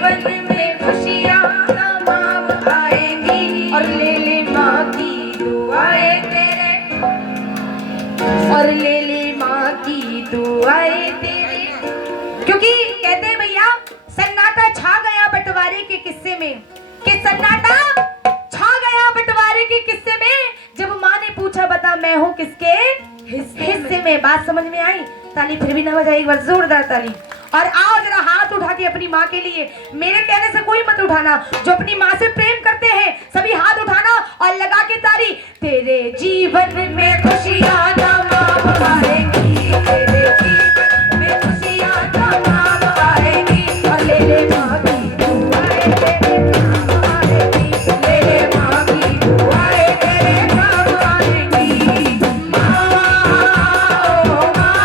जीवन में खुशियाँ तमाम आएंगी और ले ले माँ की दुआएं तेरे, और ले ले माँ की दुआएं तेरे। क्योंकि कहते हैं भैया सन्नाटा छा गया बंटवारे के किस्से में, कि सन्नाटा छा गया बंटवारे के किस्से में, जब माँ ने पूछा बता मैं हूँ किसके हिस्से में। बात समझ में आई? ताली फिर भी ना बजाई, एक बार जोरदार ताली। और आओ जरा हाथ उठा के अपनी माँ के लिए, मेरे कहने से कोई मत उठाना, जो अपनी माँ से प्रेम करते हैं सभी हाथ उठाना और लगा के ताली। तेरे जीवन में खुशियाँ तमाम आएंगी, तेरे जीवन में खुशियाँ तमाम आएंगी और ले ले माँ की दुआएं तेरे काम आएंगी, ले ले माँ की दुआएं तेरे काम आएंगी। माँ ओ माँ,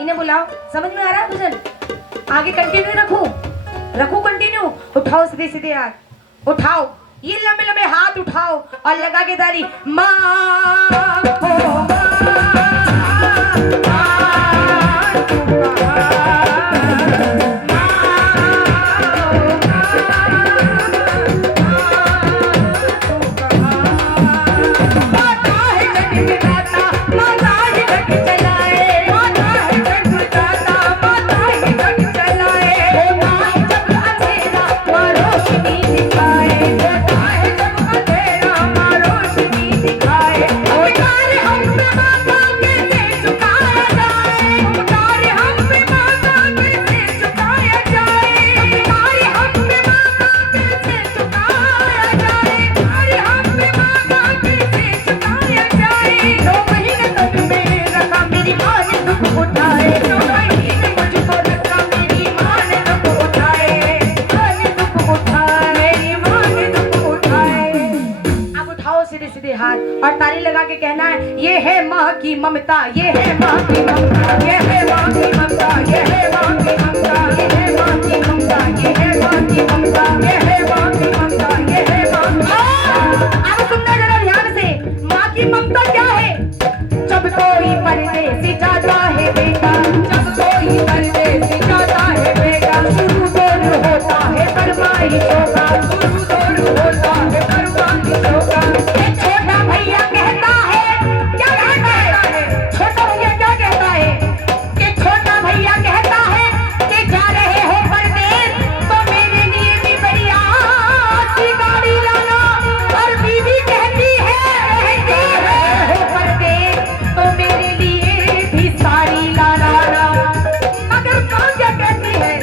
इन्हें बुलाओ। समझ में आ रहा है भजन? आगे कंटिन्यू रखो कंटिन्यू। उठाओ सीधे सीधे हाथ उठाओ, ये लंबे लंबे हाथ उठाओ और लगा के तारी दे हाथ और ताली लगा के कहना है, ये है माँ की ममता, ये है माँ की ममता, ये है माँ की ममता, ये है माँ की ममता, ये है माँ की ममता, ये है माँ की ममता, ये है माँ की ममता, ये है माँ। अब सुनना जरा ध्यान से, माँ की ममता क्या है? जब कोई परदेसी जाता है बेटा, जब कोई परदेसी जाता है बेटा, शुरू दूर होता है फरमाइशों का, शुरू दूर होता है फरमाइशों का। ये छोटा भैया कहता है, क्या कहता है? छोटा भैया क्या कहता है? कि छोटा भैया कहता है कि जा रहे हो परदेस तो मेरे लिए भी बढ़िया सी गाड़ी लाना, और बीवी कहती है रहते हो परदेस तो मेरे लिए भी साड़ी लाना। मगर माँ क्या कहती है?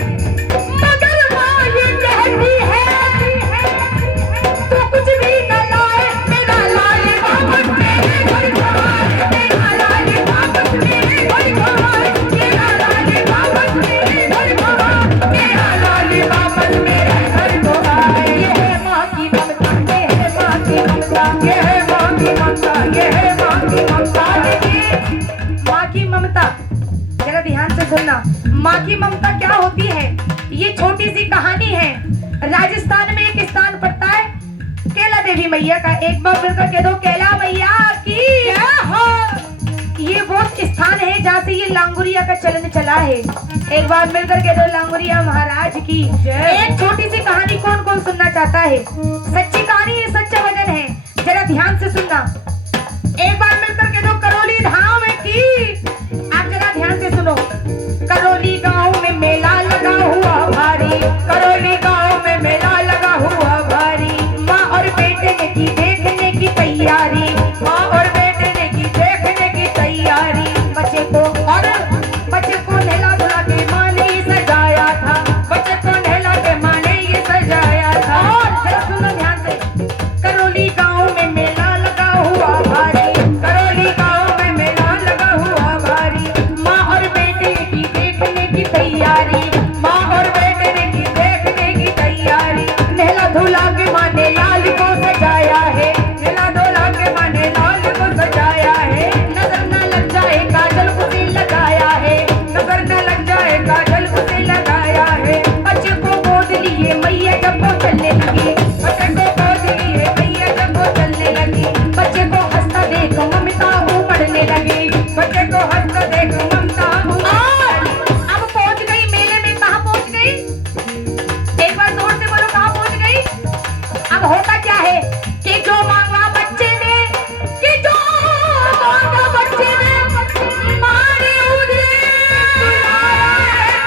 मगर माँ ये कहती है तो कुछ भी न लाए, मेरा लाल वापस मेरे घर को आए, मेरा लाल वापस मेरे घर को आए, मेरा लाल वापस मेरे घर को आए, मेरा लाल वापस मेरे घर को आए। ये है माँ की ममता, ये है माँ की ममता, ये है माँ की ममता, ये है माँ की ममता। देखिए माँ की ममता, जरा ध्यान से सुनना, माँ की ममता क्या होती है? ये छोटी सी कहानी है। राजस्थान में एक स्थान पड़ता है कैला देवी मैया का। एक बार मिलकर कह दो, कैला मैया की जय हो। ये वो स्थान है जहाँ से ये लांगुरिया का चलन चला है। एक बार मिलकर कह दो, लांगुरिया महाराज की जय। एक छोटी सी कहानी कौन कौन सुनना चाहता है? सच्ची कहानी है, सच्चा वचन है, जरा ध्यान से सुनना। एक बार मिलकर कह दो, करौली धाम की। आप जरा ध्यान से सुनो। करौली गांव में मेला लगा हुआ भारी, करौली गांव में मेला लगा हुआ भारी, माँ और बेटे ने की देखने की तैयारी, माँ और बेटे ने की देखने की तैयारी। बच्चे को नहला धुला के माँ ने ये सजाया था, बच्चे को नहला के माँ ने ये सजाया था। और जरा सुनो ध्यान से, करौली गांव में मेला लगा हुआ भारी, करौली गांव में मेला लगा हुआ भारी, माँ और बेटे की देखने की तैयारी, माँ और बेटे ने की देखने की तैयारी। नहला धुला के माँ ने लाल को सजाया है, नहला धुला के माँ ने लाल को सजाया है। नजर न लग जाए काजल उसे लगाया है, नजर न लग जाए काजल उसे लगाया है। बच्चे को गोद लिए मैया जब वो चलने लगी, बच्चे को गोद लिए मैया जब वो चलने लगी, बच्चे को हंसता देख ममता उमड़ने लगी, बच्चे को हंसता देख ममता अब पहुंच गई मेले में। कहाँ पहुंच गई? एक बार जोर से बोलो, कहाँ पहुंच गई? अब होता क्या है कि जो मांगा बच्चे ने, कि जो मांगा बच्चे ने, मारे उधे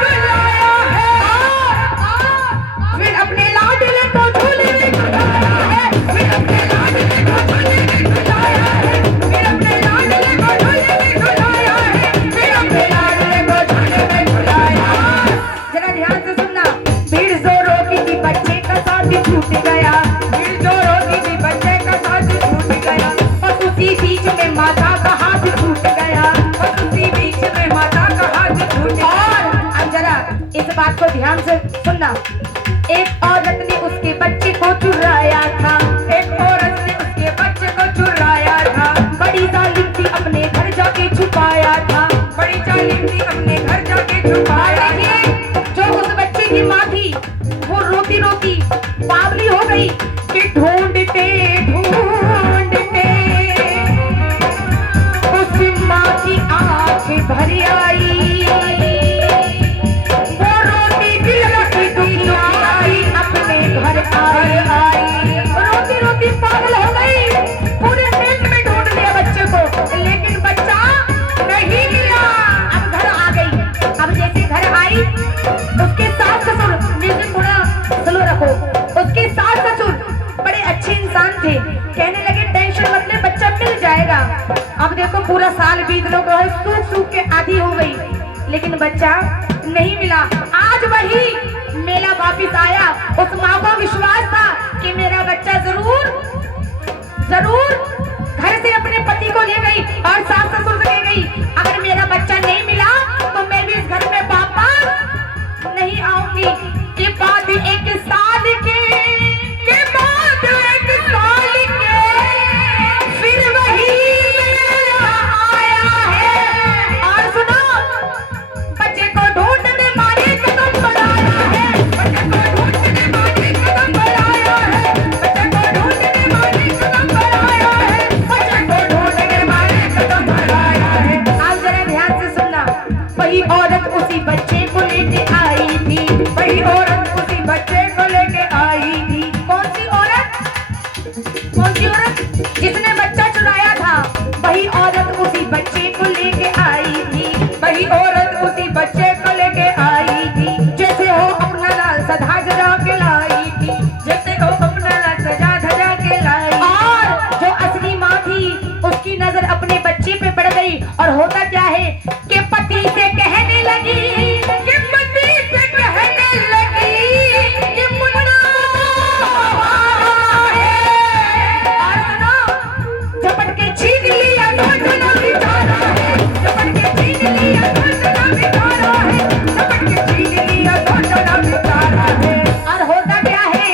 बुलाया है। फिर अपने लाडले को झूले में झुलाया है, फिर अपने लाडले को झूले में झुलाया है, फिर अपने लाडले को झूले में झुलाया है, फिर अपने लाडले को झूले में झुलाया। जरा ध्यान से सुनना। भीड़ जोरों की थी, बच्चे का साथी छूट गया, भीड़ जोरों की थी, बच्चे का साथी छूट गया, और उसी बीच में माता का हाथ छूट गया, और उसी बीच में माता का हाथ छूट गया। और अब जरा इस बात को ध्यान से सुनना। एक औरत ने उसके बच्चे को चुराया था, एक औरत ने उसके बच्चे को चुराया था, बड़ी जालिम थी, अपने घर जाके छुपाया था, बड़ी जालिम थी, अपने घर जाके छुपाया। देखिए जो उस बच्चे की माँ थी वो रोती रोती बावली हो गई कि ढूंढते ढूंढते उस माँ की आंखें भर आई, वो रोती दिल की दुनिया आई, अपने घर आई, रोती रोती पागल हो गई, पूरे पेट में ढूंढ लिया बच्चे को, लेकिन बच्चा नहीं मिला। अब घर आ गई। अब जैसे घर आई, उसके सास ससुर, म्यूजिक थोड़ा स्लो रखो, उसके सास ससुर बड़े अच्छे इंसान थे, कहने लगे टेंशन मत ले, बच्चा मिल जाएगा। अब देखो पूरा साल बीत लो गए, सूख सूख के आधी हो गई, लेकिन बच्चा नहीं मिला। आज वही मेला वापिस आया, उस माँ को विश्वास था कि मेरा बच्चा जरूर जरूर घर से अपने पति को ले गई और सास ससुर से ले गई। अगर मेरा बच्चा नहीं मिला तो मैं भी इस घर में वापस नहीं आऊंगी। के बाद एक साल के बाद एक साल के कौन सी औरत? जिसने बच्चा चुराया था, वही औरत उसी बच्चे को लेके आई थी। वही औरत उसी बच्चे को लेके आई थी। जैसे हो अपना लाल सधा सजा के लाई थी। जैसे हो अपना लाल सजा धजा के लाई। और जो असली माँ थी, उसकी नजर अपने बच्चे पे पड़ गई। और होता क्या है कि पति से कहने लगी, कि पति से कहने लगी कि मुन्ना और सुनो, झपट के छीन लिया तो जना बिचारा है। झपट के छीन लिया तो जना बिचारा है। झपट के छीन लिया तो जना बिचारा है। और होता क्या है,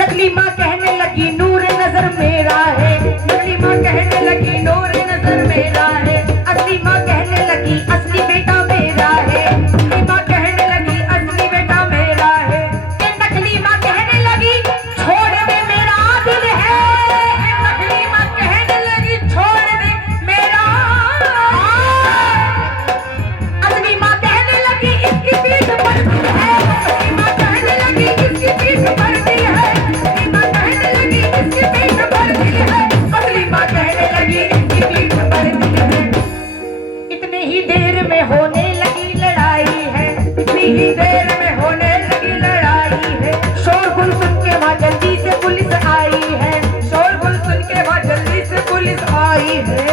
नकली माँ कहने लगी नूर नजर मेरा है। नकली माँ कहने लगी नूर नजर मेरा है। असली माँ कहने लगी असली बेटा मेरा है। असली माँ कहने लगी असली बेटा मेरा है। ये नकली माँ कहने लगी छोड़ दे मेरा दिल है। ये नकली माँ कहने लगी छोड़ दे मेरा। असली माँ कहने लगी इसकी पीठ पर दिल है। असली माँ कहने लगी इसकी पीठ पर दिल है। असली माँ कहने लगी इसकी पीठ पर दिल है। असली माँ कहने लगी इसकी पीठ पर दिल है। इतने ही देर में होने लगी लड़ाई है। इतनी ही देर में होने लगी लड़ाई है। शोरगुल सुन के वहाँ जल्दी से पुलिस आई है। शोरगुल सुन के वहाँ जल्दी से पुलिस आई है।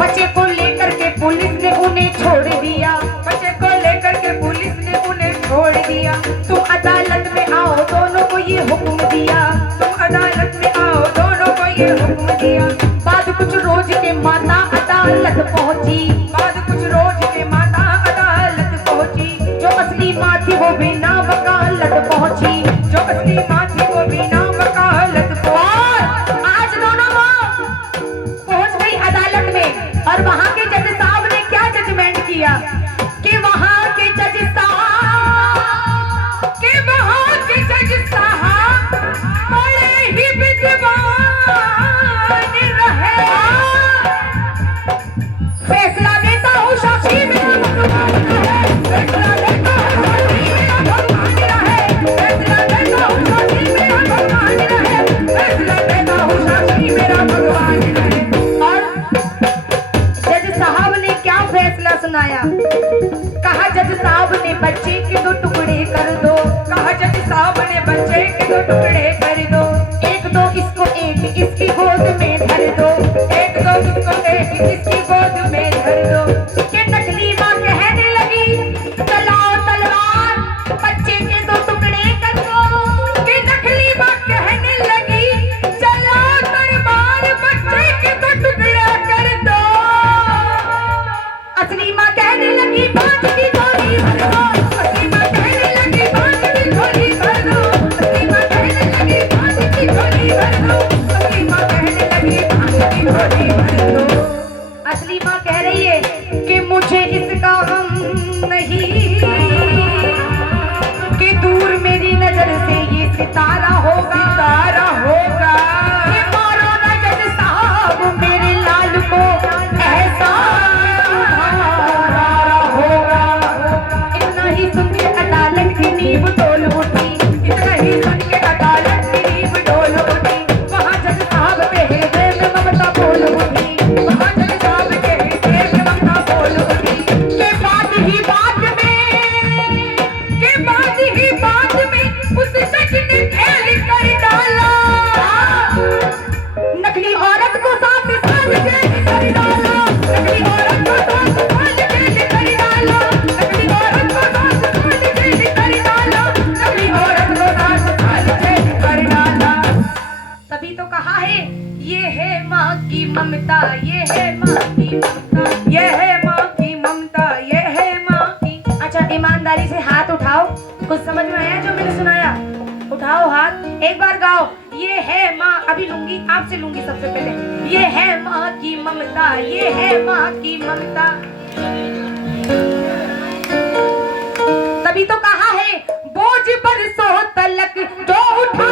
बच्चे को लेकर के पुलिस ने उन्हें छोड़ दिया। बच्चे को लेकर के पुलिस ने उन्हें छोड़ दिया। तुम अदालत में आओ, दोनों को ये हुक्म दिया। तुम अदालत में आओ, दोनों को ये हुक्म दिया। बाद कुछ रोज के माता अदालत पहुंची। बाद कुछ रोज के माता अदालत पहुंची। जो असली माँ थी वो बिना वकालत पहुंची। जो असली माँ थी वो बिना वकालत पहुंची। आज दोनों माँ पहुंच गई अदालत में। और वहां के जज साहब ने क्या जजमेंट किया कि वहां के जज साहब बड़े ही विद्वान रहे। फैसला देता हूँ साक्षी मेरा भगवान रहे। फैसला देता हूँ साक्षी मेरा भगवान रहे। फैसला देता हूँ साक्षी मेरा भगवान रहे। फैसला देता हूँ साक्षी मेरा भगवान रहे। और जज साहब ने क्या फैसला सुनाया? कहा जज साहब ने बच्चे के 2 टुकड़े कर दो। कहा जज साहब ने बच्चे के 2 टुकड़े कर दो। एक दो इसको एक इसकी गोद में धर दो। एक दो इसको एक इसकी गोद में धर दो। कि नकली माँ कहने लगी चलाओ तलवार, बच्चे के 2 टुकड़े कर दो। कि नकली माँ कहने लगी चलाओ तलवार, बच्चे के 2 टुकड़े कर दो। असली माँ कहने लगी बांध की झोली भर दो। असली माँ कहने लगी बांध की झोली भर दो। असली माँ कहने लगी बांध की झोली भर दो। असली माँ कहने लगी बांध की झोली भर दो। असली माँ कह रही है कि मुझे इसका गम नहीं कि दूर मेरी नजर से ये सितारा होगा। सितारा होगा। ये मारो ना जज साहब मेरे लाल को, एहसास तुम्हारा होगा। इतना ही सुन के अदालत की नींव डोल उठी। इतना ही सुन के अदालत की नींव डोल उठी। वहाँ जज साहब के हृदय में ममता बोल उठी। वहाँ जज साहब के हृदय में ममता बोल उठी। के बाद ही बात में उस जज ने खेल कर डाला। नकली औरत को साथ साथ जेल कर डाला। नकली औरत को साथ साथ जेल कर डाला। नकली औरत को साथ साथ जेल कर डाला। नकली औरत को साथ साथ जेल कर डाला। तभी तो कहा है ये है माँ की ममता। ये है माँ की ममता। ये है माँ की ममता। ये है माँ की। अच्छा, ईमानदारी से हाथ उठाओ। कुछ समझ में आया जो मैंने सुनाया? उठाओ हाथ, एक बार गाओ। ये है माँ, अभी लूंगी आपसे, लूंगी सबसे पहले। ये है माँ की ममता। ये है माँ की ममता। तभी तो कहा है बोझ बरसों तलक जो उठा